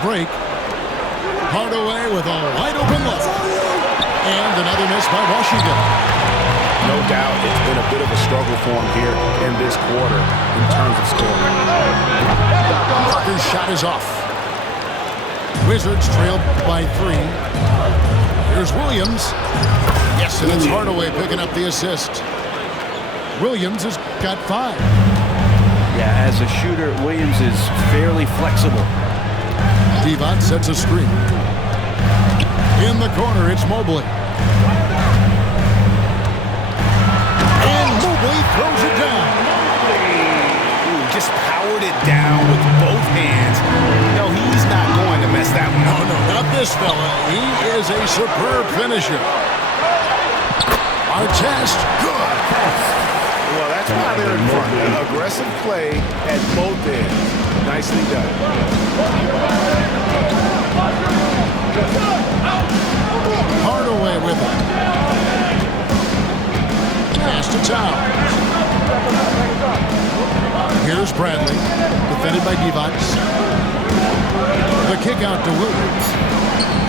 fast break. Hardaway with a wide open look. And another miss by Washington. No doubt it's been a bit of a struggle for him here in this quarter in terms of scoring. Parker's shot is off. Wizards trail by 3. Here's Williams. Yes, and it's Hardaway picking up the assist. Williams has got 5. Yeah, as a shooter, Williams is fairly flexible. Divac sets a screen. In the corner, it's Mobley. And Mobley throws it down. Ooh, just powered it down with both hands. No, he's not going to mess that one up. No, not this fella. He is a superb finisher. Artest, good. Well, that's why they're in front. An aggressive play at both ends. Nicely done. Hardaway with it. Pass to Towns. Here's Bradley, defended by Divac. The kick out to Williams.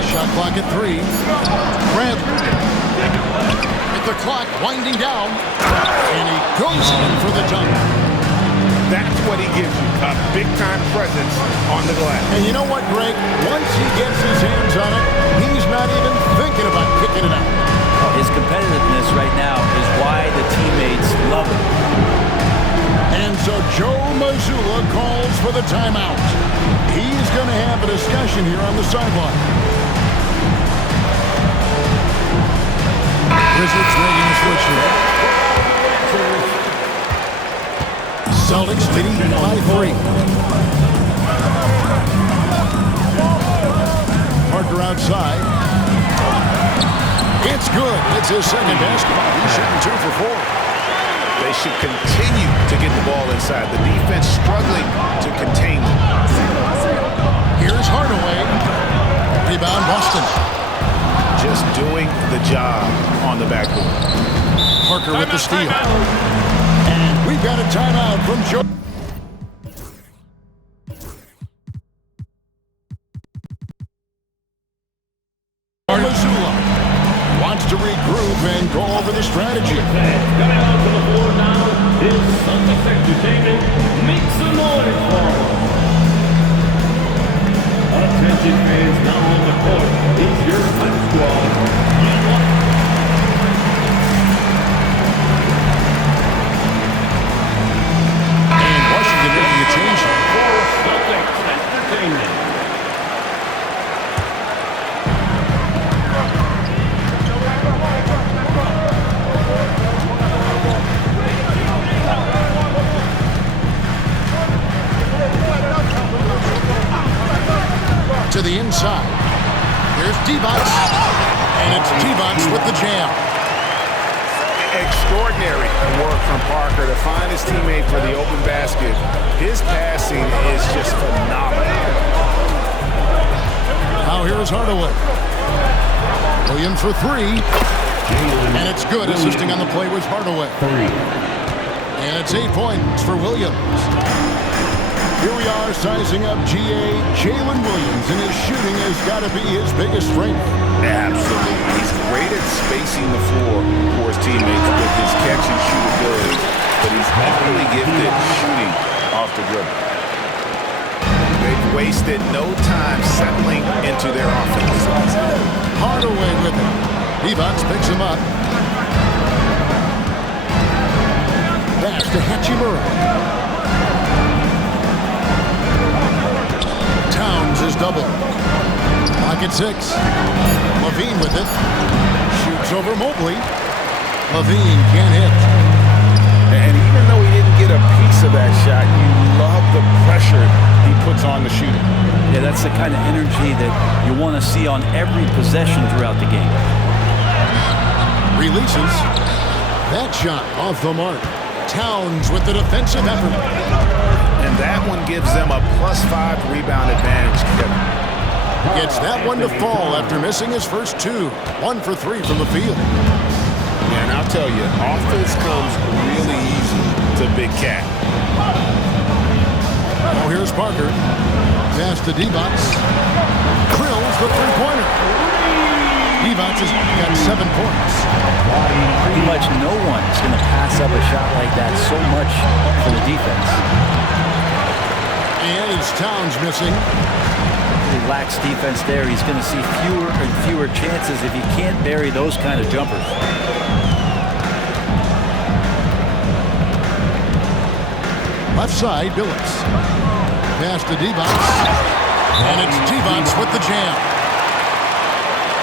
Shot clock at 3. Bradley. With the clock winding down. And he goes in for the dunk. That's what he gives you, a big-time presence on the glass. And you know what, Greg? Once he gets his hands on it, he's not even thinking about kicking it out. His competitiveness right now is why the teammates love him. And so Joe Mazzulla calls for the timeout. He's going to have a discussion here on the sideline. Wizards making a switch here. Celtics leading by 3. Parker outside. It's good. It's his second basketball. He's shooting 2 for 4. They should continue to get the ball inside. The defense struggling to contain them. Here's Hardaway. Rebound Boston. Just doing the job on the backboard. Parker with the steal. And we've got a timeout from Joe. Mazzulla wants to regroup and go over the strategy. Coming out to the floor now is Celtics Entertainment. Make some noise for them. Attention fans, now on the court is your hype squad. And Washington making a change. Celtics Entertainment. To the inside. Here's Divac. And it's Divac with the jam. Extraordinary work from Parker to find his teammate for the open basket. His passing is just phenomenal. Now here's Hardaway. Williams for 3. And it's good. Assisting on the play was Hardaway. And it's 8 points for Williams. Here we are sizing up Jalen Williams, and his shooting has got to be his biggest strength. Absolutely. He's great at spacing the floor for his teammates with his catch-and-shoot ability, but he's equally gifted shooting off the dribble. They've wasted no time settling into their offense. Hardaway with it. Divac picks him up. Pass to Hachimura. Towns is double. Pocket 6. Levine with it. Shoots over Mobley. Levine can't hit. And even though he didn't get a piece of that shot, you love the pressure he puts on the shooter. Yeah, that's the kind of energy that you want to see on every possession throughout the game. Releases. That shot off the mark. Towns with the defensive effort. And that one gives them a +5 rebound advantage, Kevin. Gets that one to fall after missing his first 2. 1 for 3 from the field. And I'll tell you, offense comes really easy to Big Cat. Now here's Parker. Pass to Divac. Drills the three-pointer. Divac has got 7 points. Pretty much no one is going to pass up a shot like that so much for the defense. And it's Towns missing. He lacks defense there. He's going to see fewer and fewer chances if he can't bury those kind of jumpers. Left side, Billups. Pass to Divac. And it's Divac with the jam.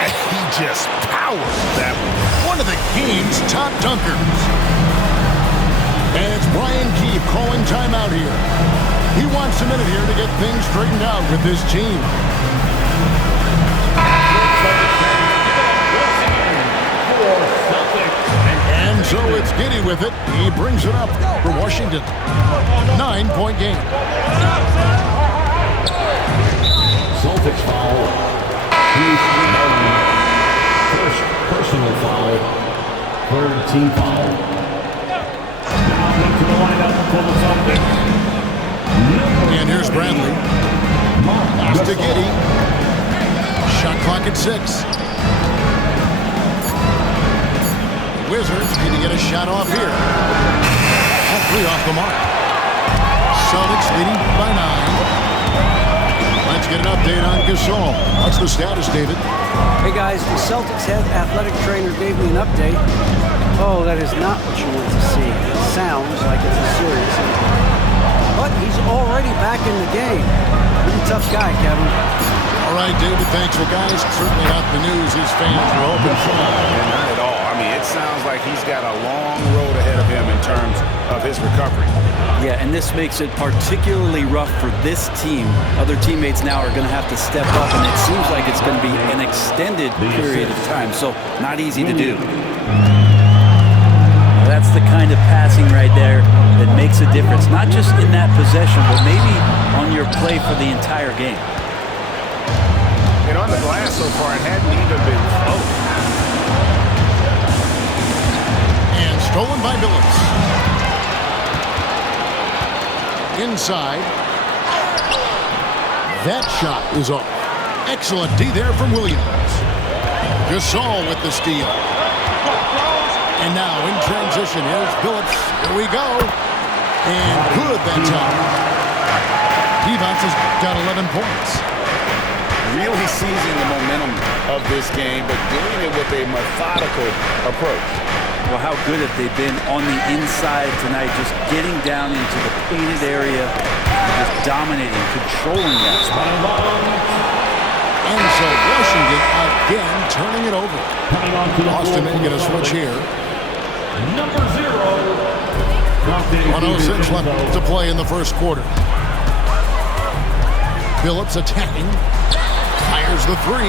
And he just powered that one. One of the game's top dunkers. And it's Brian Keefe calling timeout here. He wants a minute here to get things straightened out with this team. And so it's Giddey with it. He brings it up for Washington. 9-point game. Celtics foul. First personal foul. Third team foul. Now into the lineup for the Celtics. And here's Bradley. Pass to Giddey. Shot clock at 6. Wizards need to get a shot off here. All 3 off the mark. Celtics leading by 9. Let's get an update on Gasol. What's the status, David? Hey guys, the Celtics head athletic trainer gave me an update. Oh, that is not what you want to see. It sounds like it's a serious injury. But he's already back in the game. Pretty tough guy, Kevin. All right, David, thanks. Well, guys, certainly not the news his fans are hoping for. And not at all. I mean, it sounds like he's got a long road ahead of him in terms of his recovery. Yeah, and this makes it particularly rough for this team. Other teammates now are going to have to step up, and it seems like it's going to be an extended period of time, so not easy to do. That's the kind of passing right there that makes a difference, not just in that possession, but maybe on your play for the entire game. And on the glass so far, it hadn't even been close. And stolen by Billups. Inside. That shot is off. Excellent D there from Williams. Gasol with the steal. And now in transition, here's Billups. Here we go. And good that time. Divac has got 11 points. Really seizing the momentum of this game, but doing it with a methodical approach. Well, how good have they been on the inside tonight, just getting down into the painted area, just dominating, controlling that spot. And so Washington again turning it over. Boston making a switch here. Number 0. 1:06 left to play in the first quarter. Billups attacking. Fires the 3.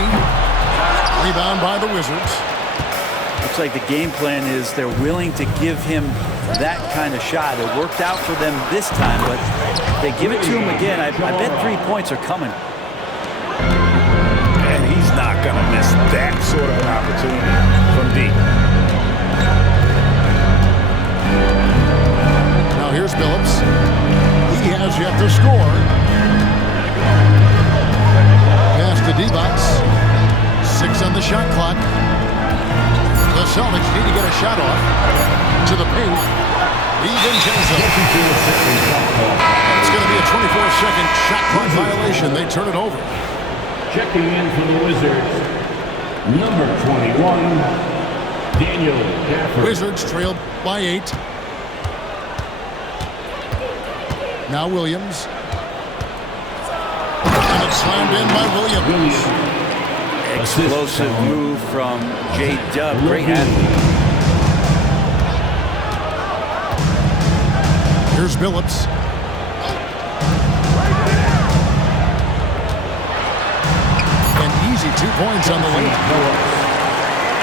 Rebound by the Wizards. Looks like the game plan is they're willing to give him that kind of shot. It worked out for them this time, but if they give it to him again, I bet 3 points are coming. And he's not going to miss that sort of an opportunity from deep. Now here's Billups. He has yet to score. Pass to Divac. 6 on the shot clock. The Celtics need to get a shot off. To the paint. DiVincenzo. It's going to be a 24-second shot clock violation. They turn it over. Checking in for the Wizards, number 21, Daniel Gafford. Wizards trailed by 8. Now Williams. And it's slammed in by Williams. Explosive move from J-Dub. Great athlete. Here's Billups. An easy 2 points on the lead.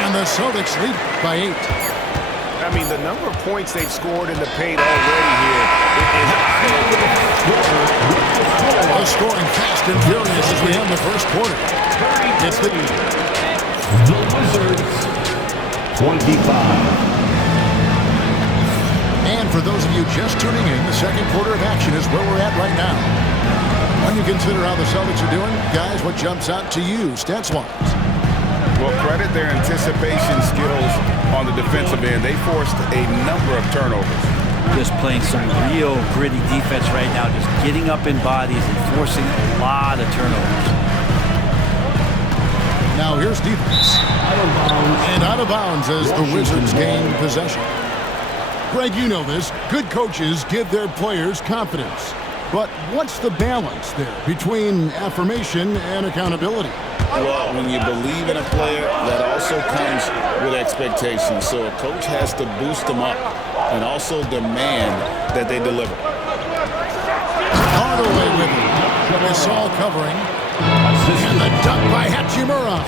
And the Celtics lead by 8. I mean, the number of points they've scored in the paint already here is Scoring fast and furious as we have the first quarter. It's the Wizards, 25. And for those of you just tuning in, the second quarter of action is where we're at right now. When you consider how the Celtics are doing, guys, what jumps out to you stats-wise? Well, credit their anticipation skills on the defensive end. They forced a number of turnovers. Just playing some real gritty defense right now, just getting up in bodies and forcing a lot of turnovers. Now here's defense. And out of bounds as the Wizards gain possession. Greg, you know this. Good coaches give their players confidence. But what's the balance there between affirmation and accountability? Well, when you believe in a player, that also comes with expectations. So a coach has to boost them up and also demand that they deliver. Hardaway with it. Gasol covering. And the dunk by Hachimura.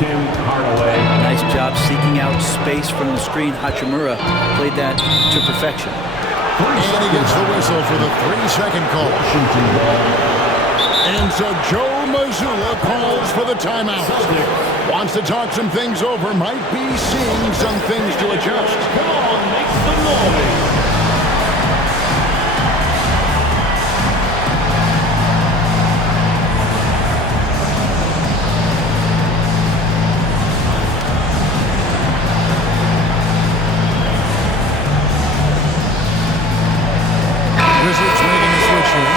Nice job seeking out space from the screen. Hachimura played that to perfection. And he gets the whistle for the 3-second call. And so Joe Mazzulla calls for the timeout. Wants to talk some things over. Might be seeing some things to adjust. Come on, make some noise. Wizards making a switch here.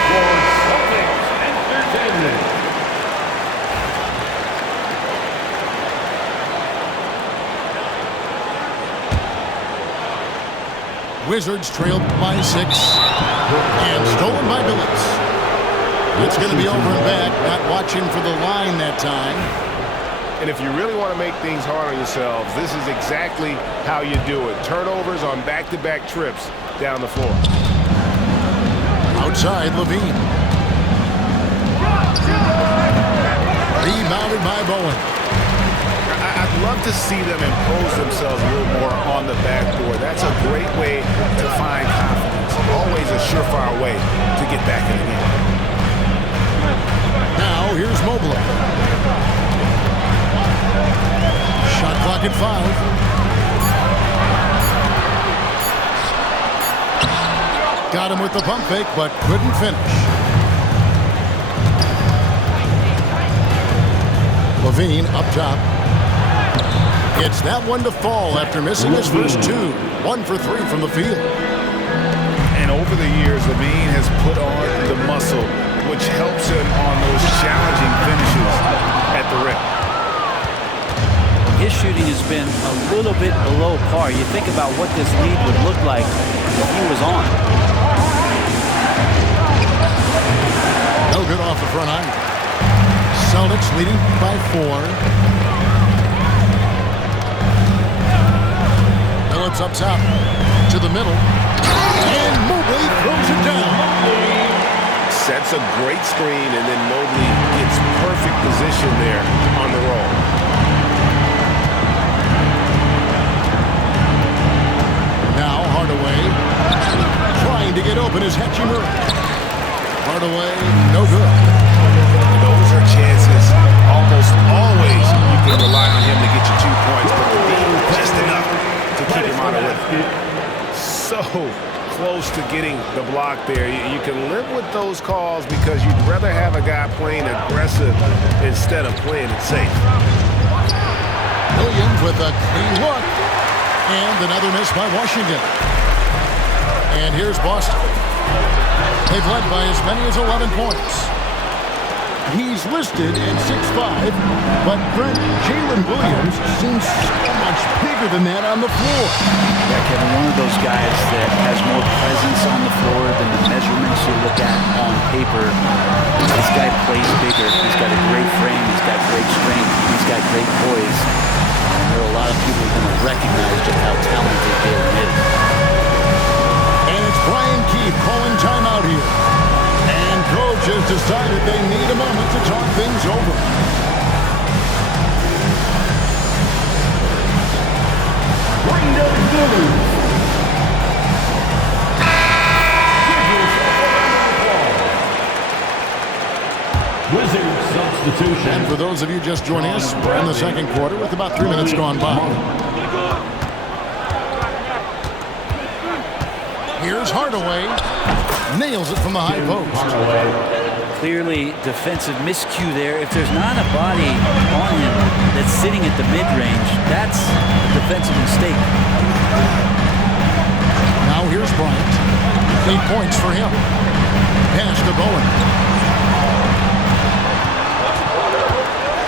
Wizards trailed by 6 and stolen by Billups. It's going to be over and back, not watching for the line that time. And if you really want to make things hard on yourselves, this is exactly how you do it. Turnovers on back-to-back trips down the floor. Outside, Levine. Rebounded by Bowen. I'd love to see them impose themselves a little more on the backboard. That's a great way to find confidence. Always a surefire way to get back in the game. Now, here's Mobley. Shot clock at 5. Got him with the pump fake, but couldn't finish. Levine up top. Gets that one to fall after missing his first 2. 1 for 3 from the field. And over the years, Levine has put on the muscle, which helps him on those challenging finishes at the rim. His shooting has been a little bit below par. You think about what this lead would look like if he was on. No good off the front iron. Celtics leading by 4. Billups up top to the middle. And Mobley throws it down. Sets a great screen, and then Mobley gets perfect position there on the roll. Now Hardaway trying to get open is Hachimura. Hardaway, no good. Those are chances. Almost always you can rely on him to get you 2 points, but just enough to keep him out of rhythm. So close to getting the block there. You can live with those calls because you'd rather have a guy playing aggressive instead of playing it safe. Williams with a clean look. And another miss by Washington. And here's Boston. They've led by as many as 11 points. He's listed at 6'5", but Jalen Williams seems so much bigger than that on the floor. Yeah, Kevin, one of those guys that has more presence on the floor than the measurements you look at on paper. This guy plays bigger. He's got a great frame. He's got great strength. He's got great poise. And there are a lot of people who are going to recognize just how talented Jalen is. And it's Brian Keefe calling timeout here. And coach has decided they need a moment to talk things over. Brandon Billups. Wizards substitution. And for those of you just joining us, we're in the second quarter with about 3 minutes gone by. Here's Hardaway. Nails it from the high post. Clearly defensive miscue there. If there's not a body on him that's sitting at the mid-range, that's a defensive mistake. Now here's Bryant. 8 points for him. Pass to Bowen.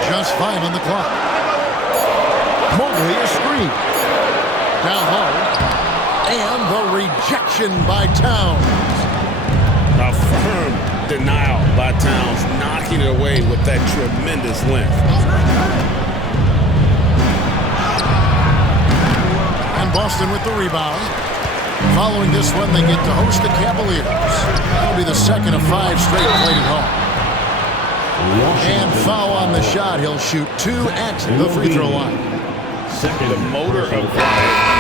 Just 5 on the clock. Mobley a screen. Down low. And the rejection by Towns. A firm denial by Towns, knocking it away with that tremendous length. And Boston with the rebound. Following this one, they get to host the Cavaliers. That'll be the second of 5 straight played at home. And foul on the shot. He'll shoot 2 at the free throw line. The motor of Bryant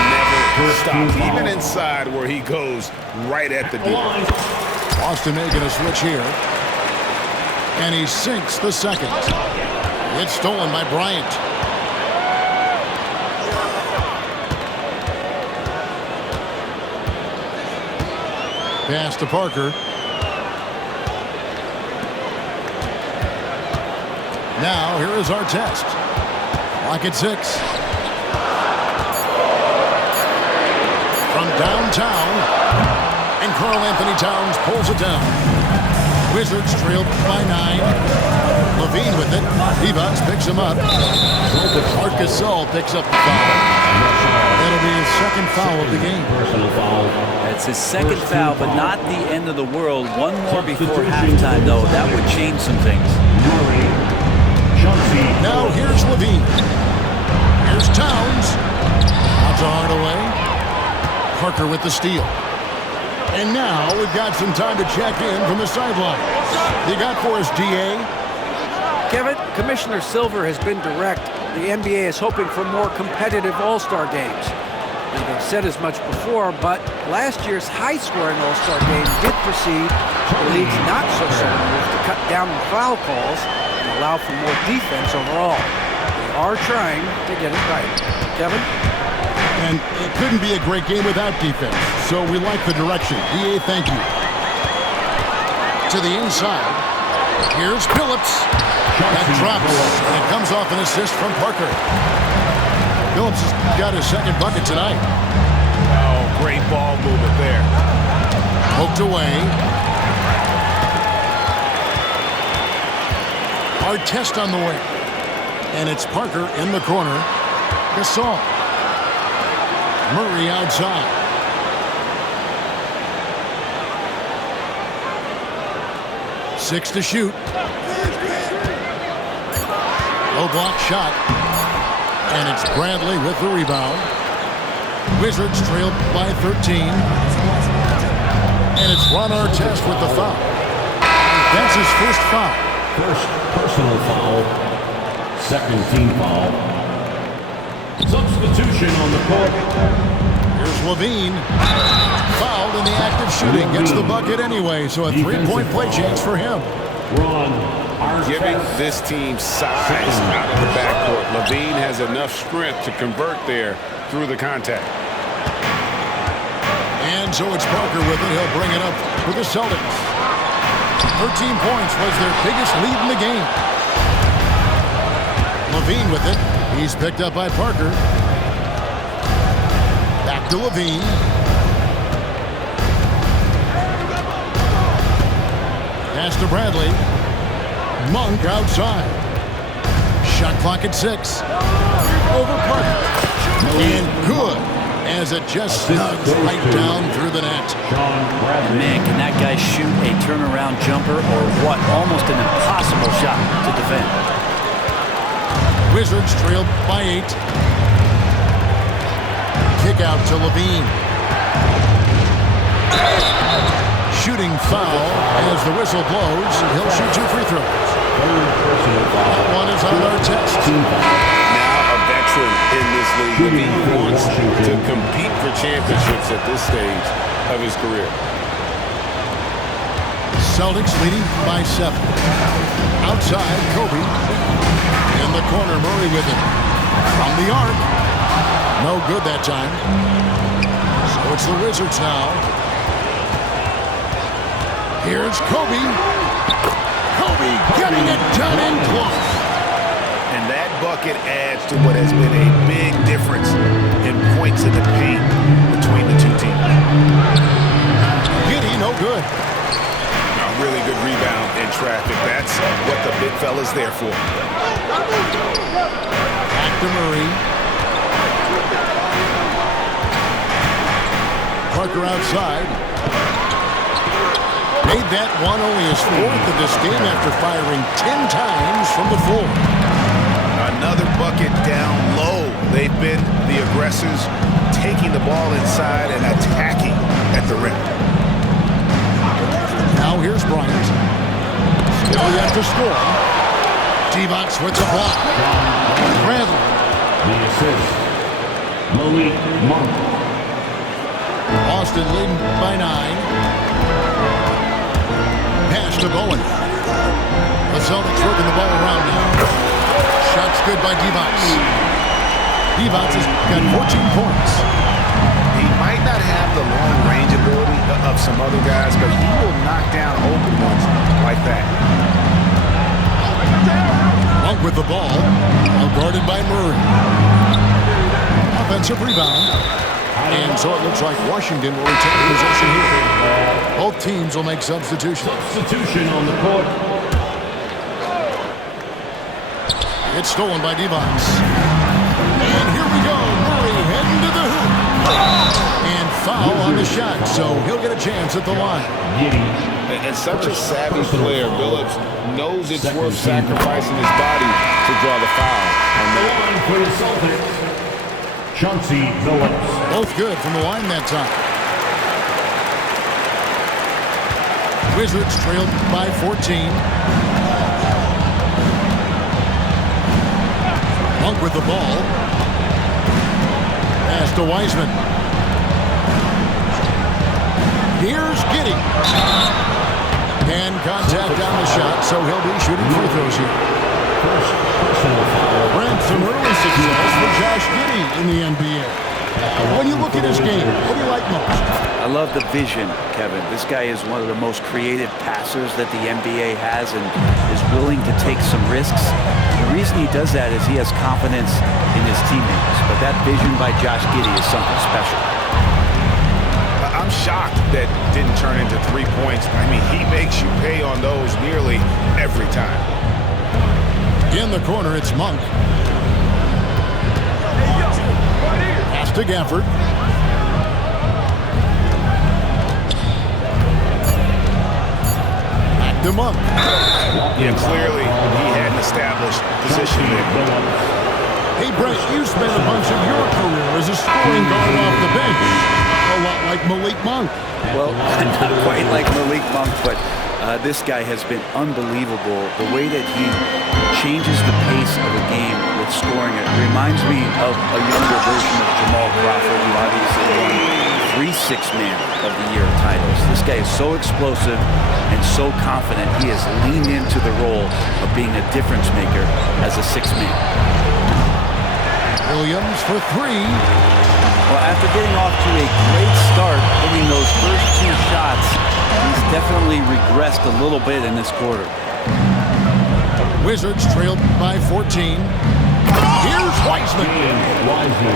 never stops, even inside where he goes right at the defense. Boston making a switch here. And he sinks the second. It's stolen by Bryant. Pass to Parker. Now, here is our test. Clock at 6. From downtown, and Karl Anthony Towns pulls it down. Wizards trailed by 9. Levine with it. Divac picks him up. Marc Gasol picks up the foul. That'll be his second foul of the game. That's his second foul, but not the end of the world. One more before halftime, though. That would change some things. Now here's Levine. Here's Towns. Out to Hardaway. Parker with the steal. And now we've got some time to check in from the sidelines. You got for us, DA? Kevin, Commissioner Silver has been direct. The NBA is hoping for more competitive All-Star games. They've said as much before, but last year's high-scoring All-Star game did proceed to the league's not-so-certain move to cut down on foul calls and allow for more defense overall. They are trying to get it right. Kevin? And it couldn't be a great game without defense, so we like the direction. DA, thank you. To the inside. Here's Phillips. That drops, and it comes off an assist from Parker. Phillips has got his second bucket tonight. Oh, great ball movement there. Poked away. Our test on the way. And it's Parker in the corner. Gasol. Murray outside. Six to shoot. Low block shot. And it's Bradley with the rebound. Wizards trailed by 13. And it's Ron Artest with the foul. That's his first foul. First personal foul. Second team foul. Substitution on the court. Here's Levine. Fouled in the act of shooting. Gets the bucket anyway, so a 3-point play chance for him. Giving this team size out of the backcourt. Levine has enough strength to convert there through the contact. And so it's Parker with it. He'll bring it up for the Celtics. 13 points was their biggest lead in the game. Levine with it. He's picked up by Parker. Back to Levine. Pass to Bradley. Monk outside. Shot clock at 6. Over Parker. And good, as it just snugs right down through the net. Man, can that guy shoot a turnaround jumper or what? Almost an impossible shot to defend. Wizards trailed by 8. Kick out to Levine. Shooting foul as the whistle blows. He'll shoot 2 free throws. That one is on our test. Now a veteran in this league. Levine wants to compete for championships at this stage of his career. Celtics leading by 7. Outside, Kobe. In the corner, Murray with it. From the arc. No good that time. So it's the Wizards now. Here's Kobe. Kobe getting it done in close. And that bucket adds to what has been a big difference in points in the paint between the two teams. Giddy, no good. A really good rebound in traffic. That's what the big fella's there for. Back to Murray. Parker outside. Made that one only his fourth of this game after firing 10 times from the floor. Another bucket down low. They've been the aggressors, taking the ball inside and attacking at the rim. Now here's Bryant. Still yet to score. Divac with the block. Bradley. The assist. Malik Monk. Boston leading by 9. Pass to Bowen. The Celtics working the ball around now. Shot's good by Divac. Divac has got 14 points. He might not have the long range ability of some other guys, but he will knock down open ones like that. Monk with the ball. Now guarded by Murray. Offensive rebound. And so it looks like Washington will retain possession here. Both teams will make substitutions. Substitution on the court. It's stolen by Divac. And here we go. Murray heading to the hoop. And foul on the shot, so he'll get a chance at the line. And such a savvy player, Billups knows it's worth sacrificing his body to draw the foul. On the line for the Celtics, Chauncey Billups. Both good from the line that time. Wizards trailed by 14. Monk with the ball. Pass to Wiseman. Here's Giddy. And contact on the shot, so he'll be shooting free throws here. Brent, some early success for Josh Giddy in the NBA. When you look at his game, what do you like most? I love the vision, Kevin. This guy is one of the most creative passers that the NBA has and is willing to take some risks. The reason he does that is he has confidence in his teammates. But that vision by Josh Giddy is something special. I'm shocked that didn't turn into 3 points. I mean, he makes you pay on those nearly every time. In the corner, it's Monk. Pass to Gafford. Back to Monk. Yeah, clearly he hadn't established position there. Hey, Brett, you spent a bunch of your career as a scoring guard off the bench. A lot like Malik Monk. Well, not quite like Malik Monk, but this guy has been unbelievable. The way that he changes the pace of a game with scoring, it reminds me of a younger version of Jamal Crawford, who obviously won 3 Six-Man of the Year titles. This guy is so explosive and so confident. He has leaned into the role of being a difference maker as a six-man. Williams for 3. Well, after getting off to a great start, hitting those first 2 shots, he's definitely regressed a little bit in this quarter. Wizards trailed by 14. Here's Wiseman.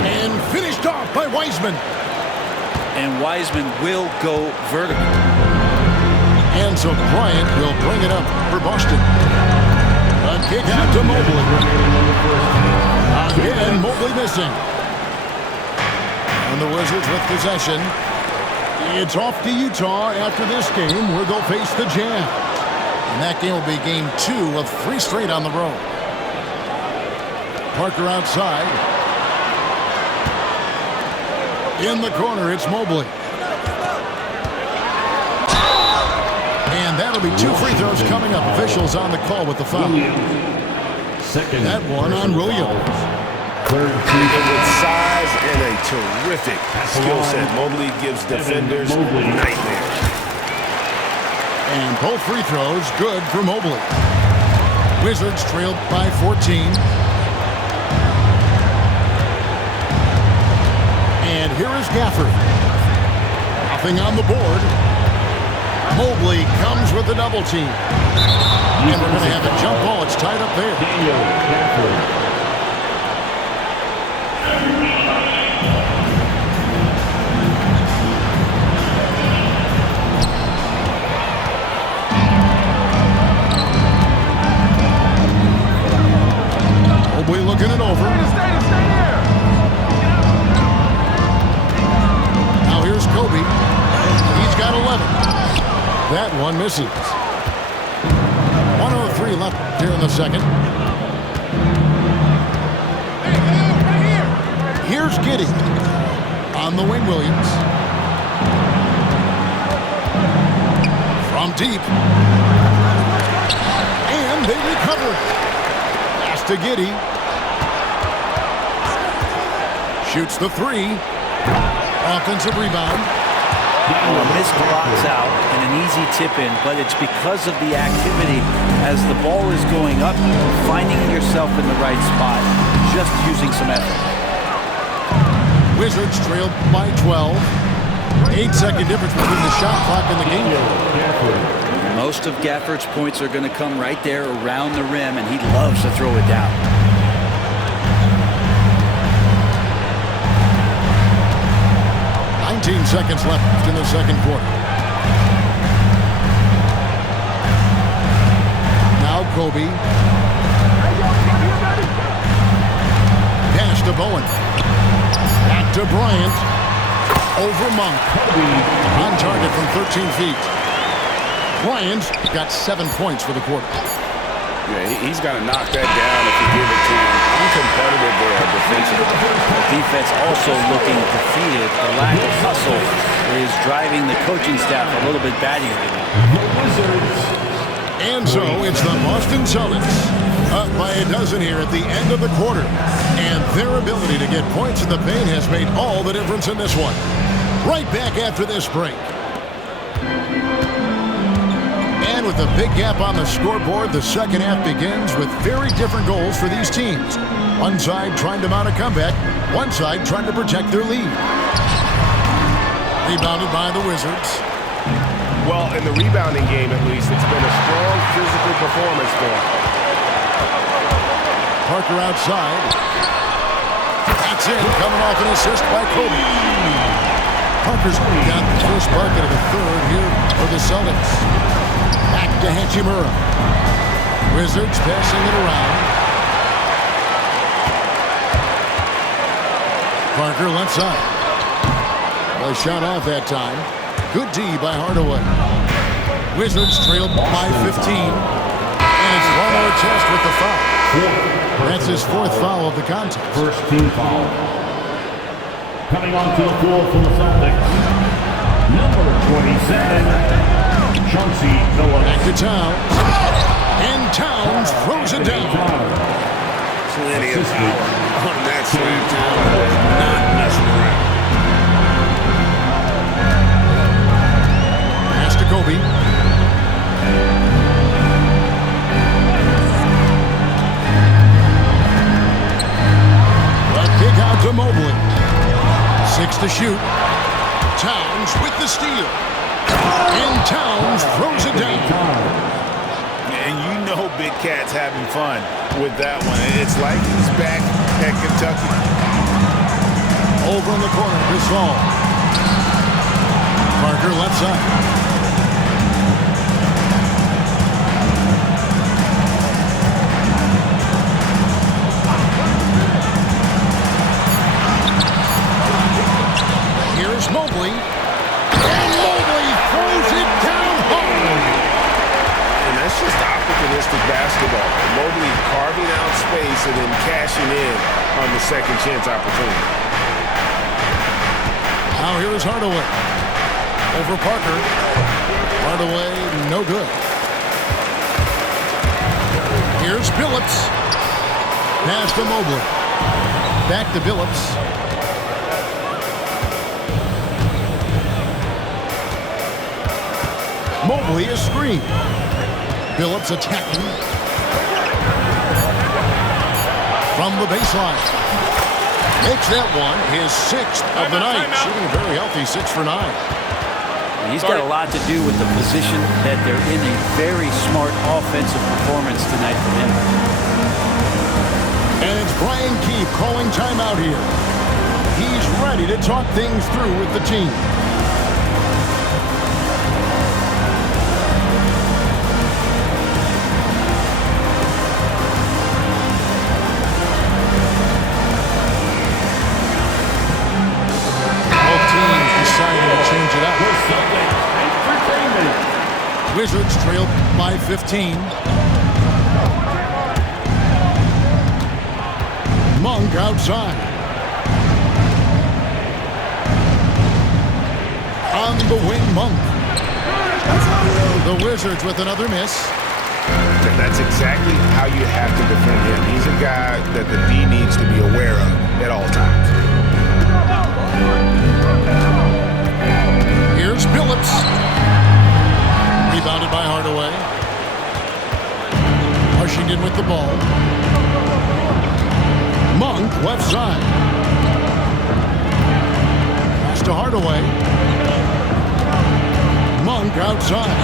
And finished off by Wiseman. And Wiseman will go vertical. And so Bryant will bring it up for Boston. A kick out to Mobley. Again, Mobley missing. And the Wizards with possession. It's off to Utah after this game where they'll face the Jazz. And that game will be game 2 of 3 straight on the road. Parker outside. In the corner, it's Mobley. And that'll be 2 free throws coming up. Officials on the call with the foul. That one on Williams. With size and a terrific skill set, Mobley gives defenders nightmares. And both free throws good for Mobley. Wizards trailed by 14. And here is Gafford. Nothing on the board. Mobley comes with the double team. And we're going to have a jump ball. It's tied up there. Daniel Gafford. Mobley looking it over. Now here's Kobe. He's got 11. That one misses. 1:03 left here in the second. Here's Giddey. On the wing, Williams. From deep. And they recover. Pass to Giddey. Shoots the three. Offensive rebound. A missed blocks out and an easy tip-in, but it's because of the activity as the ball is going up, finding yourself in the right spot, just using some effort. Wizards trailed by 12. 8-second difference between the shot clock and the game. Most of Gafford's points are going to come right there around the rim, and he loves to throw it down. 19 seconds left in the second quarter. Now Kobe. Pass to Bowen. Back to Bryant. Over Monk. On target from 13 feet. Bryant got 7 points for the quarter. Yeah, he's got to knock that down if you give it to him. Uncompetitive there defensively. The defense also looking defeated. The lack of hustle is driving the coaching staff a little bit batty right now. And so it's the Boston Celtics up by a dozen here at the end of the quarter. And their ability to get points in the paint has made all the difference in this one. Right back after this break. And with a big gap on the scoreboard, the second half begins with very different goals for these teams. One side trying to mount a comeback, one side trying to protect their lead. Rebounded by the Wizards. Well, in the rebounding game at least, it's been a strong physical performance for him. Parker outside. That's it, coming off an assist by Kobe. Parker's got the first bucket of the third here for the Celtics. Back to Hachimura. Wizards passing it around. Parker left side. Well, shot off that time. Good D by Hardaway. Wizards trailed by 15. And it's Ronald Artest with the foul. That's his fourth foul of the contest. First team foul. Coming onto the floor for the Celtics. Number 27. Chauncey Miller. Back to Towns. And Towns throws it down. Plenty of power on that slam. Towns was not messing around. Pass to Kobe. The kick out to Mobley. 6 to shoot. Towns with the steal. And Towns throws it down. And you know Big Cat's having fun with that one. It's like he's back at Kentucky. Over in the corner, Gasol. Parker left side. Here's Mobley. And Mobley throws it down hard. And that's just opportunistic basketball. Mobley carving out space and then cashing in on the second chance opportunity. Now here's Hardaway. Over Parker. Hardaway, no good. Here's Billups. Pass to Mobley. Back to Billups. Mobley is screened. Billups attacking. From the baseline. Makes that one his 6th of the night. Shooting very healthy, 6 for 9. He's got a lot to do with the position that they're in. A very smart offensive performance tonight for him. And it's Brian Keefe calling timeout here. He's ready to talk things through with the team. Change it up. Wizards trail by 15. Monk outside. On the wing, Monk. The Wizards with another miss. That's exactly how you have to defend him. He's a guy that the D needs to be aware of at all times. Here's Billups. Rebounded by Hardaway. Washington with the ball. Monk left side. Pass to Hardaway. Monk outside.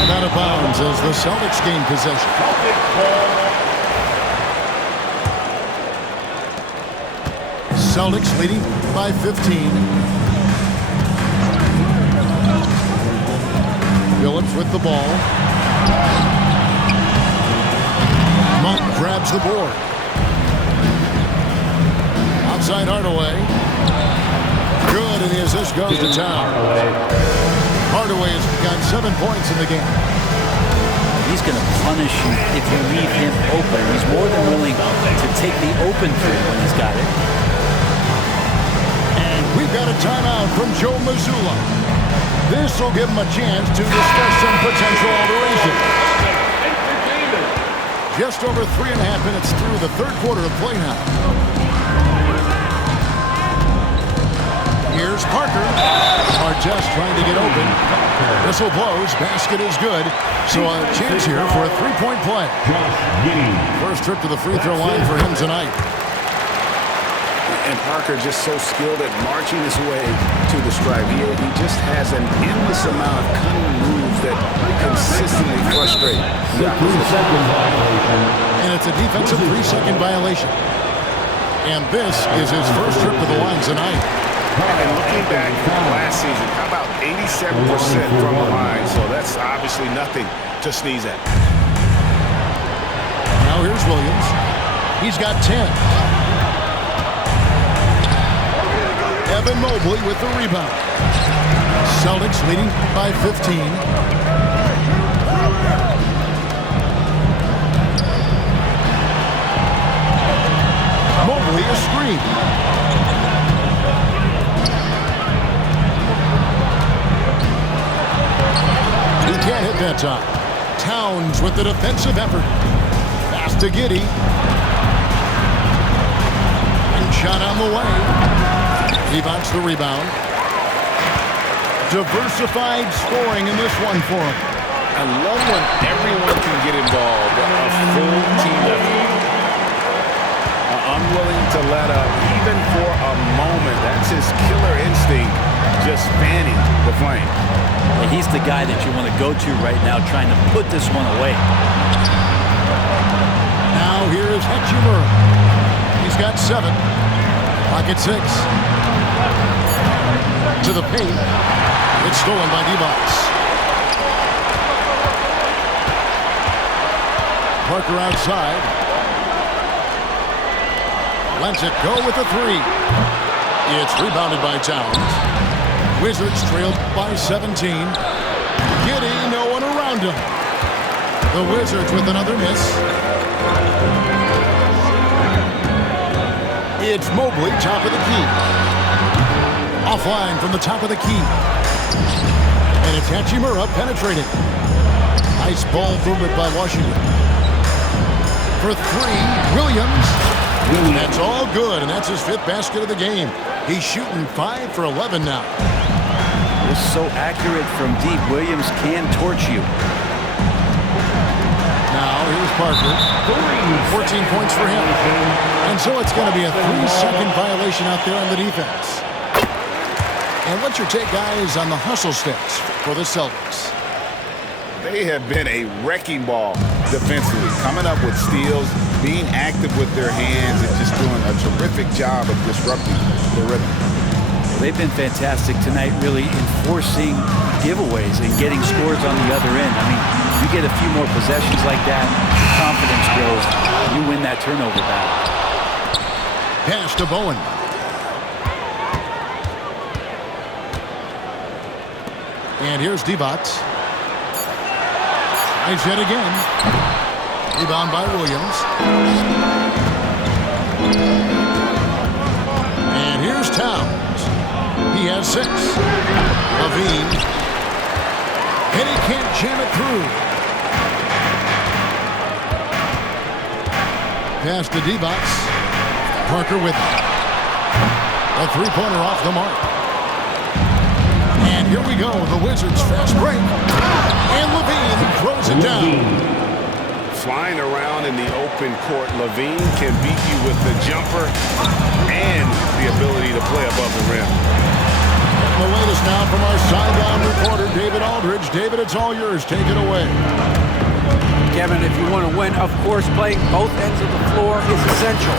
And out of bounds as the Celtics gain possession. Celtics leading by 15. Billups with the ball. Monk grabs the board. Outside Hardaway. Good, and the assist goes to town. Hardaway has got 7 points in the game. He's going to punish you if you leave him open. He's more than willing to take the open three when he's got it. And we've got a timeout from Joe Mazzulla. This will give him a chance to discuss some potential alteration. Just over 3.5 minutes through the third quarter of play now. Here's Parker. Artest trying to get open. Whistle blows. Basket is good. So a chance here for a three-point play. First trip to the free throw line for him tonight. And Parker just so skilled at marching his way to the stripe here. He just has an endless amount of cunning moves that consistently frustrate the opposition. And it's a defensive 3-second violation. And this is his first trip to the line tonight. And looking back at last season, how about 87% from the line? So that's obviously nothing to sneeze at. Now here's Williams. He's got 10. Evan Mobley with the rebound. Celtics leading by 15. Mobley a screen. He can't hit that time. Towns with the defensive effort. Pass to Giddey. And shot on the way. He bounces the rebound. Diversified scoring in this one for him. I love when everyone can get involved. A full team effort. Unwilling to let up even for a moment. That's his killer instinct, just fanning the flame. And he's the guy that you want to go to right now, trying to put this one away. Now here is Hachimura. He's got 7. Pocket 6. To the paint. It's stolen by Divac. Parker outside. Lets it go with a 3. It's rebounded by Towns. Wizards trailed by 17. Giddey, no one around him. The Wizards with another miss. It's Mobley, top of the key. Offline from the top of the key. And it's Hachimura penetrating. Nice ball movement by Washington. For 3, Williams. That's all good, and that's his 5th basket of the game. He's shooting 5 for 11 now. It's so accurate from deep. Williams can torch you. Now here's Parker. 14 points for him. And so it's going to be a 3-second violation out there on the defense. And what's your take, guys, on the hustle stats for the Celtics? They have been a wrecking ball defensively, coming up with steals, being active with their hands, and just doing a terrific job of disrupting the rhythm. They've been fantastic tonight, really enforcing giveaways and getting scores on the other end. I mean, you get a few more possessions like that, your confidence grows, you win that turnover battle. Pass to Bowen. And here's Divac. Nice hit again. Rebound by Williams. And here's Towns. He has 6. Levine. And he can't jam it through. Pass to Divac. Parker with it. A three-pointer off the mark. And here we go, the Wizards fast break. And Levine throws it down. Flying around in the open court, Levine can beat you with the jumper and the ability to play above the rim. The latest now from our sideline reporter, David Aldridge. David, it's all yours. Take it away. Kevin, if you want to win, of course, playing both ends of the floor is essential.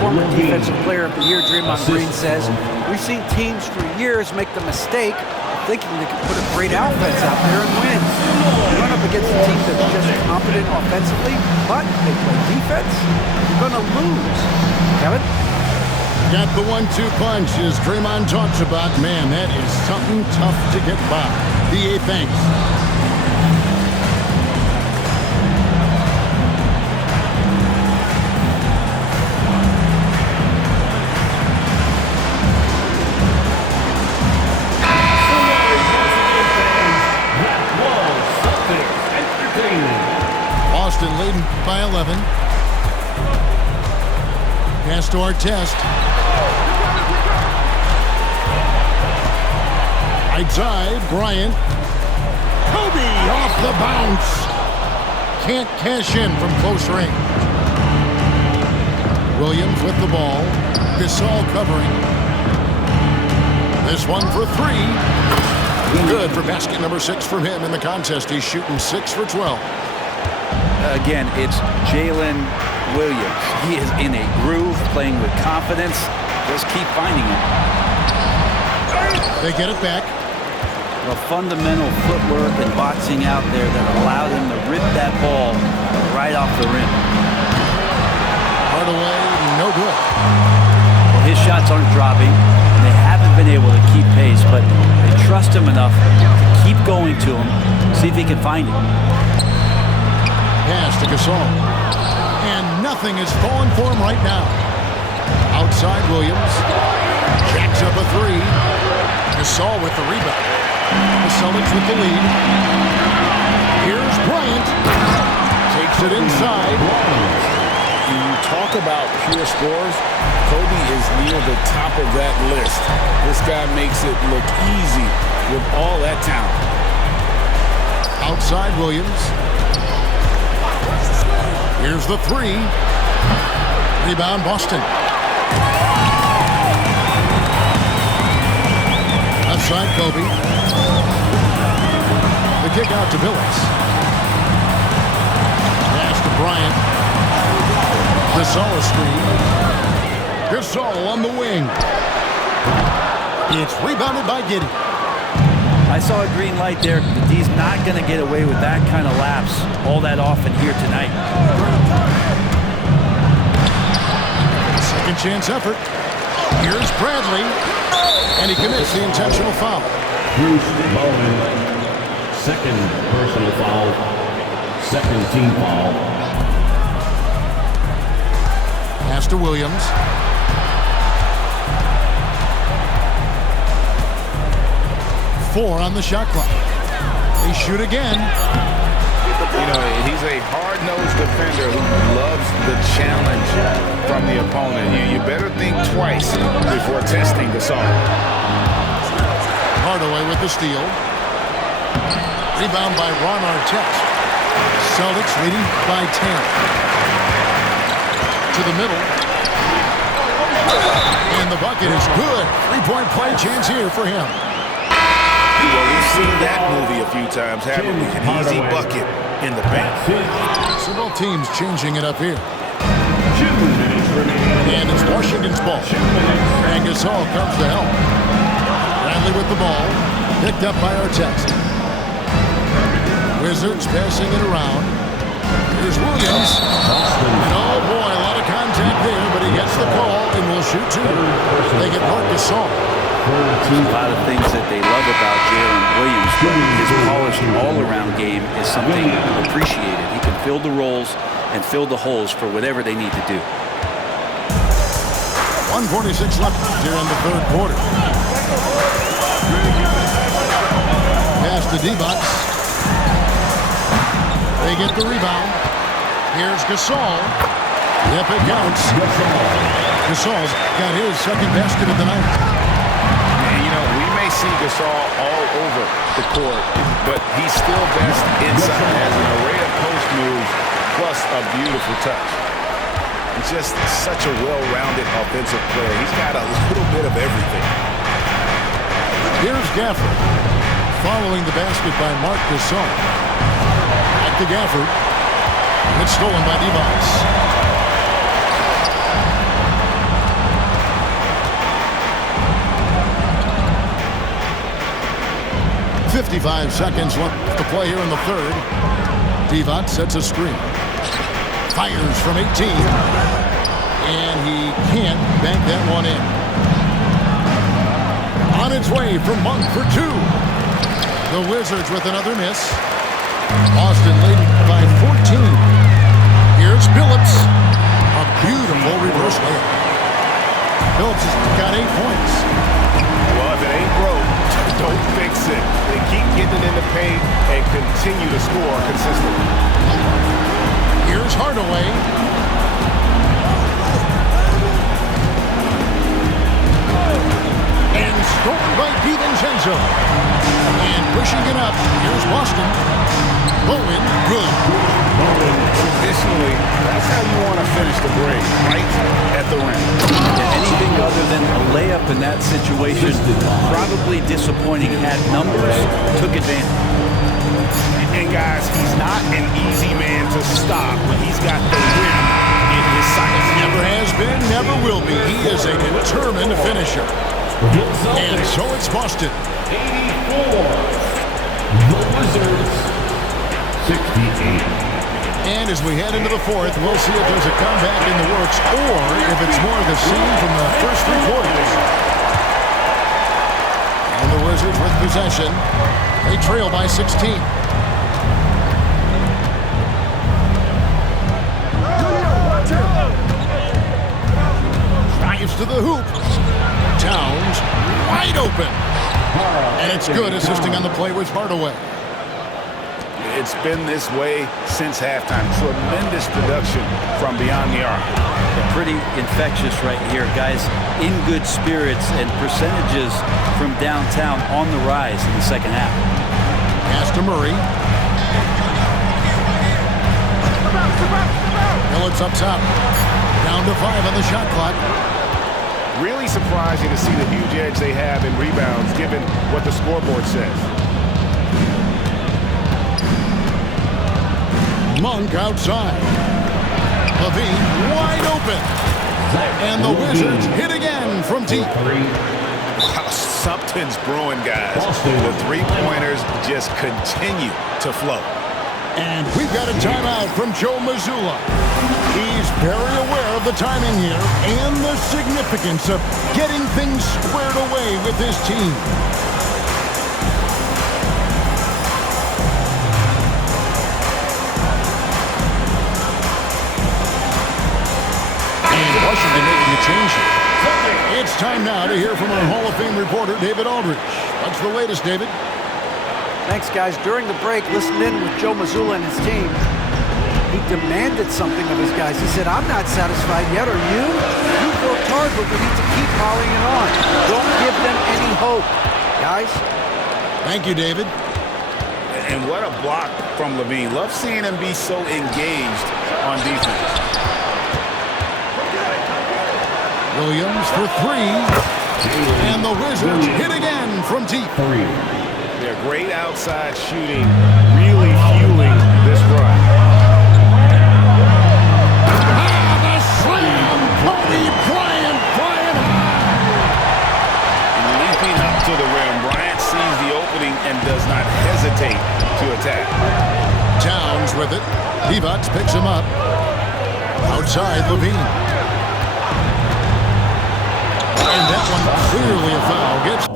Former Defensive Player of the Year, Draymond Green, says, we've seen teams for years make the mistake of thinking they can put a great offense out there and win. You run up against a team that's just competent offensively, but they play defense, you're going to lose. Kevin? Got the 1-2 punch, as Draymond talks about. Man, that is something tough to get by. DA, thanks. Boston leading by 11. Pass to Artest. Right side, Bryant. Kobe off the bounce. Can't cash in from close range. Williams with the ball. Gasol covering. This one for 3. Good for basket number 6 from him in the contest. He's shooting 6 for 12. Again, it's Jalen Williams. He is in a groove, playing with confidence. Just keep finding him. They get it back. The fundamental footwork and boxing out there that allowed him to rip that ball right off the rim. Hardaway, no good. Well, his shots aren't dropping. They haven't been able to keep pace, but they trust him enough to keep going to him, see if he can find it. Pass to Gasol. And nothing is falling for him right now. Outside Williams. Jacks up a 3. Gasol with the rebound. The Celtics with the lead. Here's Bryant. Takes it inside. When you talk about pure scores, Kobe is near the top of that list. This guy makes it look easy with all that talent. Outside Williams. Here's the 3. Rebound Boston. Outside Kobe. The kick out to Billups. Pass to Bryant. Gasol screen. Gasol on the wing. It's rebounded by Giddey. I saw a green light there. He's not going to get away with that kind of lapse all that often here tonight. Second chance effort. Here's Bradley. And he commits the intentional foul. Bruce Bowen, second personal foul, second team foul. Pass to Williams. Four on the shot clock. They shoot again. You know, he's a hard-nosed defender who loves the challenge from the opponent. You better think twice before testing Gasol. Hardaway with the steal. Rebound by Ron Artest. Celtics leading by 10. To the middle. And the bucket is good. Three-point play chance here for him. Well, we've seen that movie a few times, haven't we? An easy bucket in the paint. So both teams changing it up here. And it's Washington's ball. And Gasol comes to help. Bradley with the ball. Picked up by Artest. Wizards passing it around. Here's Williams. And oh boy, a lot of contact there, but he gets the call and will shoot two. They get Marc Gasol. There's a lot of things that they love about Jalen Williams, but his polished all-around game is something appreciated. He can fill the roles and fill the holes for whatever they need to do. 1:46 left here in the third quarter. Pass to D-Box. They get the rebound. Here's Gasol. Yep, it counts. Gasol's got his second basket of the night. And, you know, we may see Gasol all over the court, but he's still best inside. Has an array of post moves, plus a beautiful touch. He's just such a well-rounded offensive player. He's got a little bit of everything. Here's Gafford. Following the basket by Marc Gasol. Back to Gafford. It's stolen by D-Box. .55 seconds left to play here in the third. Divac sets a screen. Fires from 18. And he can't bank that one in. On its way from Monk for two. The Wizards with another miss. Boston leading by 14. Here's Billups. A beautiful reverse layup. Billups has got 8 points. Well, if it ain't broke, don't fix it. They keep getting it in the paint and continue to score consistently. Here's Hardaway. And stolen by DiVincenzo. And pushing it up. Here's Boston. Bowen, good. Traditionally, that's how you want to finish the break, right at the rim. Anything other than a layup in that situation, probably disappointing. Had numbers, took advantage. And guys, he's not an easy man to stop when he's got the rim in his sights. Never has been, never will be. He is a determined finisher. And so it's Boston. 84. The Wizards, 68. And as we head into the fourth, we'll see if there's a comeback in the works or if it's more of the same from the first three quarters. And the Wizards with possession. They trail by 16. Drives to the hoop. Towns wide open. And it's good. Assisting on the play was Hardaway. It's been this way since halftime. Tremendous production from beyond the arc. Pretty infectious right here, guys. In good spirits and percentages from downtown on the rise in the second half. Pass to Murray. Billups up top. Down to 5 on the shot clock. Really surprising to see the huge edge they have in rebounds, given what the scoreboard says. Monk outside. Levine wide open. And the Wizards hit again from deep. Wow, something's brewing, guys. The three-pointers just continue to flow. And we've got a timeout from Joe Mazzulla. He's very aware of the timing here and the significance of getting things squared away with his team. Washington making a change here. It's time now to hear from our Hall of Fame reporter, David Aldridge. What's the latest, David? Thanks, guys. During the break, listened in with Joe Mazzulla and his team. He demanded something of his guys. He said, I'm not satisfied yet, are you? You've worked hard, but we need to keep piling it on. Don't give them any hope. Guys? Thank you, David. And what a block from Levine. Love seeing him be so engaged on defense. Williams for three. And the Wizards hit again from deep. They're great outside shooting, really fueling this run. The slam! Kobe Bryant flying high! Leaping up to the rim, Bryant sees the opening and does not hesitate to attack. Towns with it. Divac picks him up. Outside, Levine. And that one clearly a foul. Gets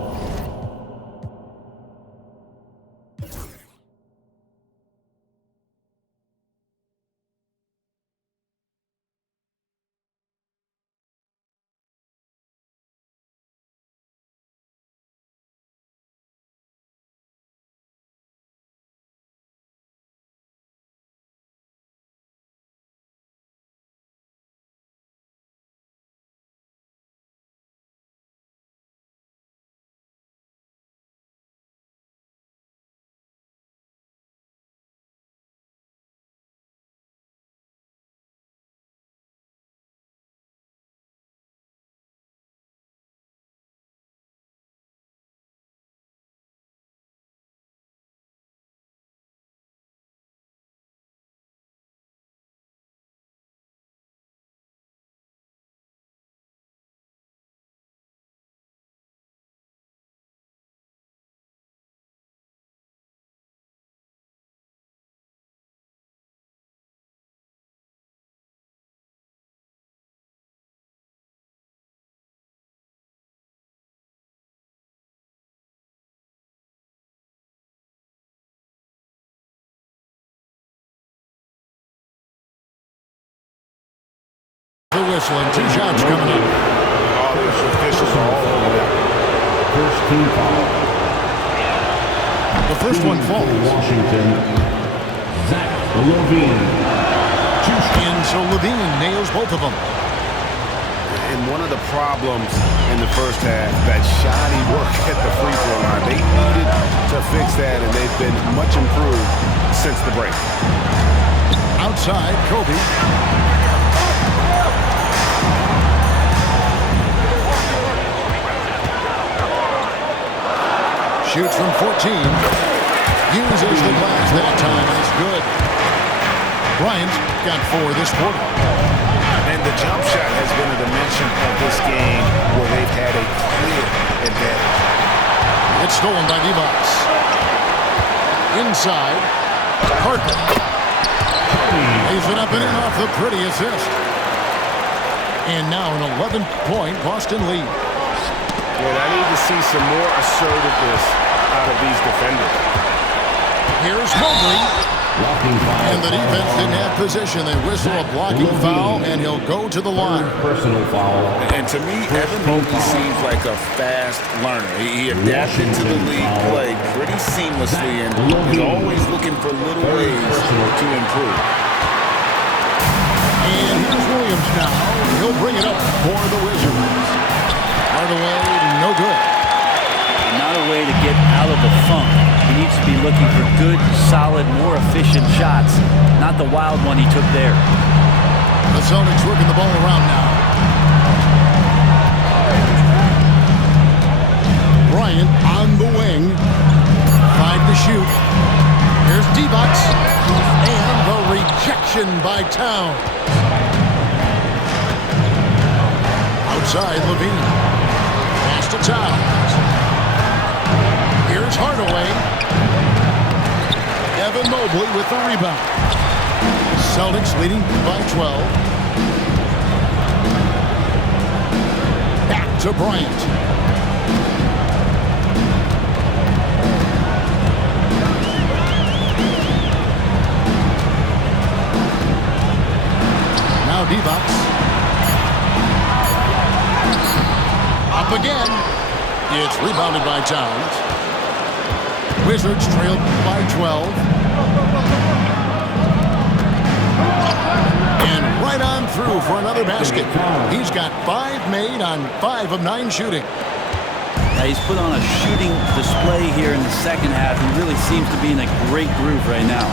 the whistle and 2 shots coming up. Oh, there's officials all over that. First team foul. The first one falls. Washington. Zach Levine. And so Levine nails both of them. And one of the problems in the first half, that shoddy work at the free throw line. They needed to fix that, and they've been much improved since the break. Outside, Kobe. Shoots from 14. Uses the glass that time, and it's good. Bryant got 4 this quarter. And the jump shot has been a dimension of this game where they've had a clear advantage. It's stolen by Divac. Inside, Parker. Lays it up and in off the pretty assist. And now an 11-point Boston lead. Well, I need to see some more assertiveness out of these defenders. Here's Mobley. And the defense didn't have position. They whistle a blocking foul, and he'll go to the line. Personal foul. And to me, Evan Mobley seems like a fast learner. He adapted to the league play pretty seamlessly and is always looking for little ways to improve. And here's Williams now. He'll bring it up for the Wizards. Hardaway, no good. Not a way to get out of the funk. He needs to be looking for good, solid, more efficient shots, not the wild one he took there. The Celtics working the ball around now. Bryant on the wing. 5 to shoot. Here's Divac. And the rejection by Towns. Outside, Levine. Pass to Towns. Here's Hardaway. Evan Mobley with the rebound. Celtics leading by 12. Back to Bryant. Now Divac. Up again. It's rebounded by Towns. Wizards trailed by 12. And right on through for another basket. He's got 5 made on 5 of 9 shooting. Now he's put on a shooting display here in the second half. He really seems to be in a great groove right now.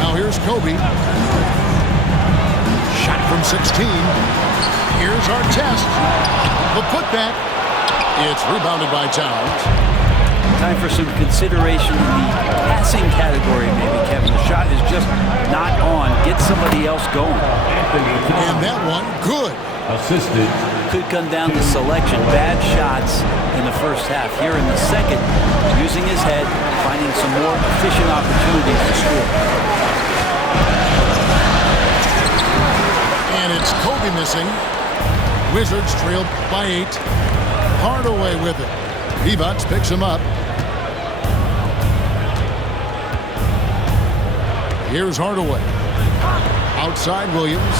Now here's Kobe. 16. Here's our test. The putback. It's rebounded by Towns. Time for some consideration in the passing category, maybe, Kevin. The shot is just not on. Get somebody else going. And that one, good. Assisted. Could come down to selection. Bad shots in the first half. Here in the second, using his head, finding some more efficient opportunities to score. And it's Kobe missing. Wizards trailed by 8. Hardaway with it. Divac picks him up. Here's Hardaway. Outside Williams.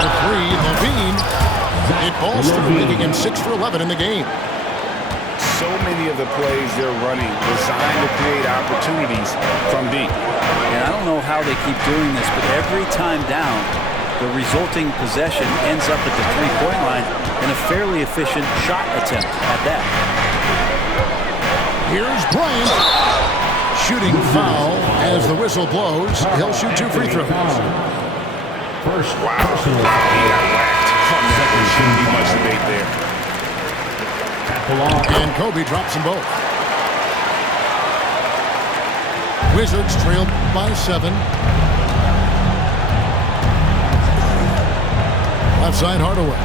For 3, Levine. It falls through, making him 6 for 11 in the game. So many of the plays they're running designed to create opportunities from deep. And I don't know how they keep doing this, but every time down, the resulting possession ends up at the three-point line in a fairly efficient shot attempt at that. Here's Bryant. Shooting foul as the whistle blows. He'll shoot 2 free throws. First, Wow. personal He foul. got whacked from that. There shouldn't be much debate there. And Kobe drops them both. Wizards trailed by 7. Left side Hardaway.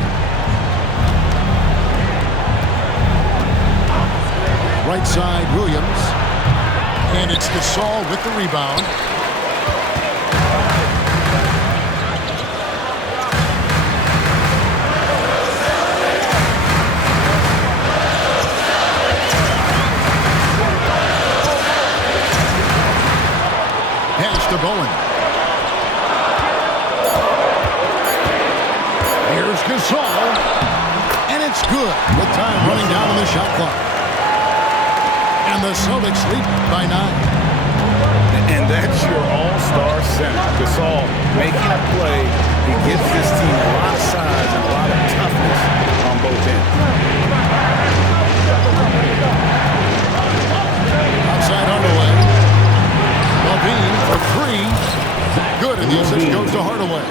Right side Williams. And it's Gasol with the rebound. Pass to Bowen. Here's Gasol. And it's good with time running down on the shot clock. And the Celtics lead by 9. And that's your all-star center. Gasol making a play. He gives this team a lot of size and a lot of toughness on both ends. Outside Hardaway. Levine for 3. Good, and the assist goes to Hardaway.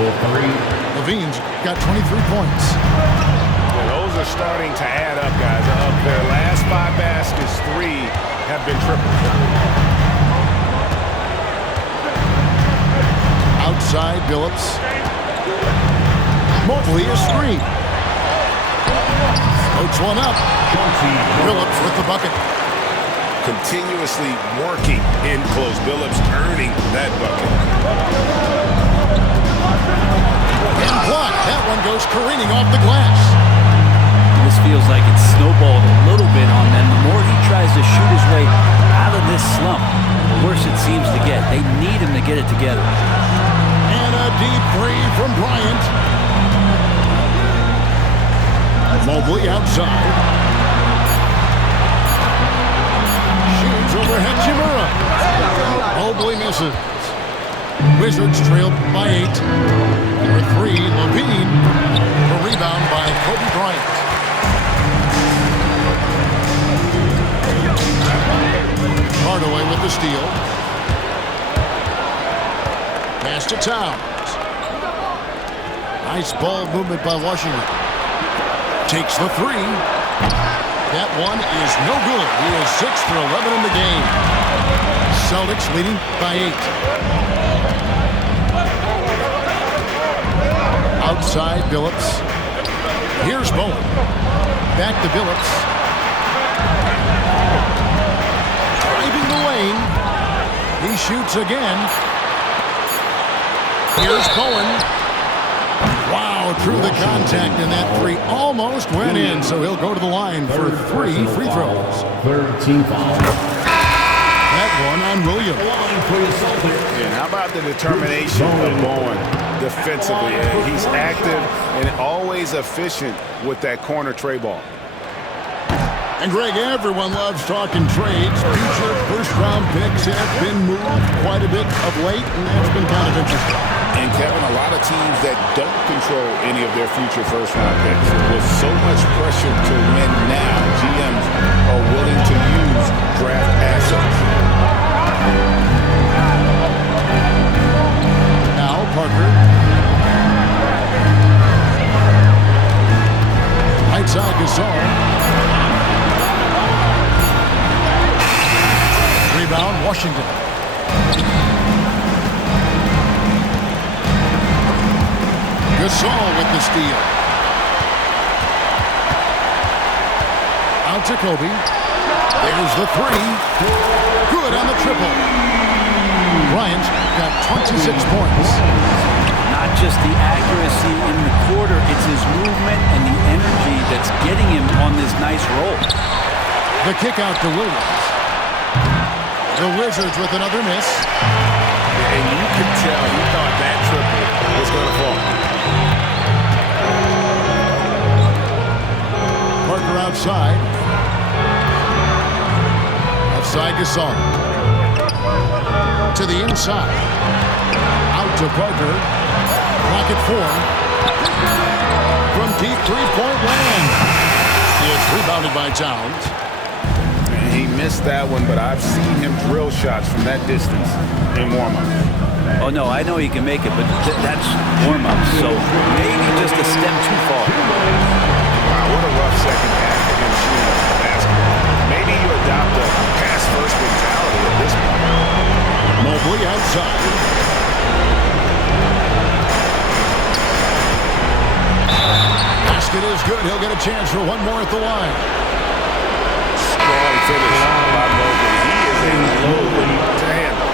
For 3. Levine's got 23 points. Well, those are starting to add up, guys. Of their last 5 baskets, 3 have been triple. Outside Billups. Mobley a screen. Floats one up. Billups with the bucket. Continuously working in close. Billups earning that bucket. And blocked. That one goes careening off the glass. This feels like it's snowballed a little bit on them. The more he tries to shoot his way out of this slump, the worse it seems to get. They need him to get it together. And a deep 3 from Bryant. Mobley outside. Shoots over Hachimura. Mobley misses. Wizards trailed by 8. For 3, Levine. The rebound by Kobe Bryant. Hardaway with the steal. Pass to Towns. Nice ball movement by Washington. Takes the 3. That one is no good. He is 6 for 11 in the game. Celtics leading by 8. Outside Billups. Here's Bowen. Back to Billups. Driving the lane. He shoots again. Here's Bowen. Wow, through the contact, and that 3 almost went in, so he'll go to the line for 3 free throws. Third team foul. That one on Williams. And how about the determination of Bowen defensively? He's active and always efficient with that corner tray ball. And Greg, everyone loves talking trades. Future first-round picks have been moved quite a bit of late, and that's been kind of interesting. And Kevin, a lot of teams that don't control any of their future first-round picks, with so much pressure to win now, GMs are willing to use draft assets. Now Parker. Washington. Gasol with the steal. Out to Kobe. There's the three. Good on the triple. Bryant's got 26 points. Not just the accuracy in the quarter, it's his movement and the energy that's getting him on this nice roll. The kick out to Williams. The Wizards with another miss. And you could tell he thought that triple was going to fall. Parker outside. Outside Gasol. To the inside. Out to Parker. Clock at 4. From deep three-point land. It's rebounded by Towns. He missed that one, but I've seen him drill shots from that distance in warm-up. Oh, no, I know he can make it, but that's warm-up, so maybe just a step too far. Wow, what a rough second half for him shooting basketball. Maybe you adopt a pass-first mentality at this point. Mobley outside. Basket is good. He'll get a chance for one more at the line. Strong finish by Mobley. He is a load to handle.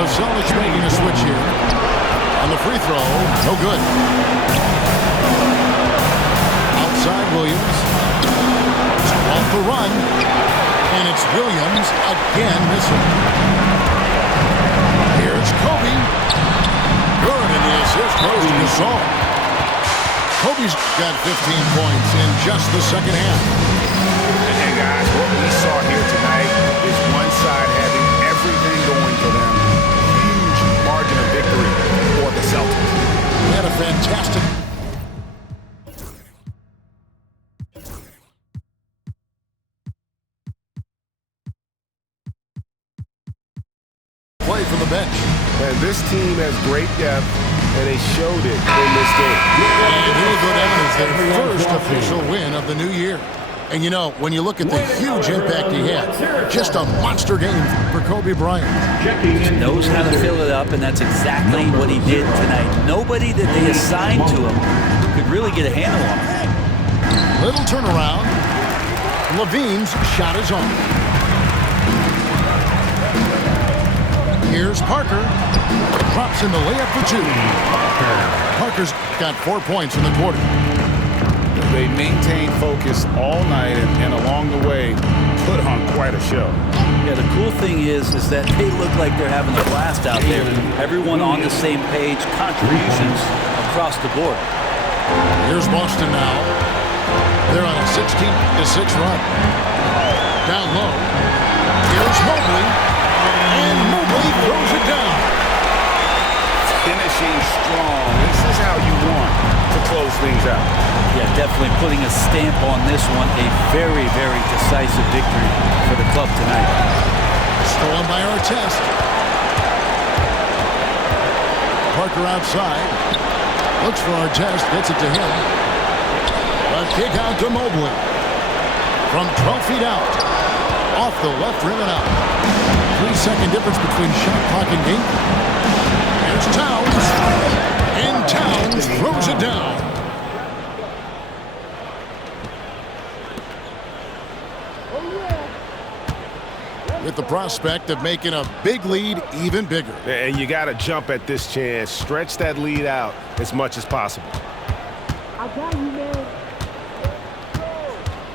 The Celtics making a switch here. On the free throw, no good. Outside Williams. Off the run. And it's Williams again missing. Here's Kobe. Good, and the assist goes to Gasol. Kobe's got 15 points in just the second half. And guys, what we saw here tonight is one side having everything going for them. Huge margin of victory for the Celtics. They had a fantastic play from the bench. And this team has great depth, and they showed it in this game. And he'll go down as their first official win of the new year. And you know, when you look at the huge impact he had, just a monster game for Kobe Bryant. He knows how to fill it up, and that's exactly what he did tonight. Nobody that they assigned to him could really get a handle on him. Little turnaround. Levine's shot is on. Here's Parker. Drops in the layup for 2. Parker's got 4 points in the quarter. They maintained focus all night and along the way put on quite a show. Yeah, the cool thing is that they look like they're having a blast out there. Everyone on the same page, contributions across the board. Here's Boston now. They're on a 16-6 run. Down low. Here's Mobley. And Mobley throws it down. Finishing strong. This is how you want to close things out. Yeah, definitely putting a stamp on this one. A very, very decisive victory for the club tonight. Stolen by Artest. Parker outside. Looks for Artest. Gets it to him. A kick out to Mobley. From 12 feet out. Off the left rim and out. 3-second difference between shot clock and game. Here's Towns. And Towns throws it down. With the prospect of making a big lead even bigger. And you got to jump at this chance. Stretch that lead out as much as possible. I got you, man.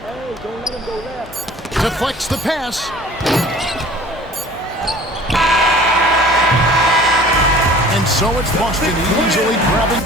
Hey, don't let him go left. Deflects the pass. And so it's Boston easily grabbing.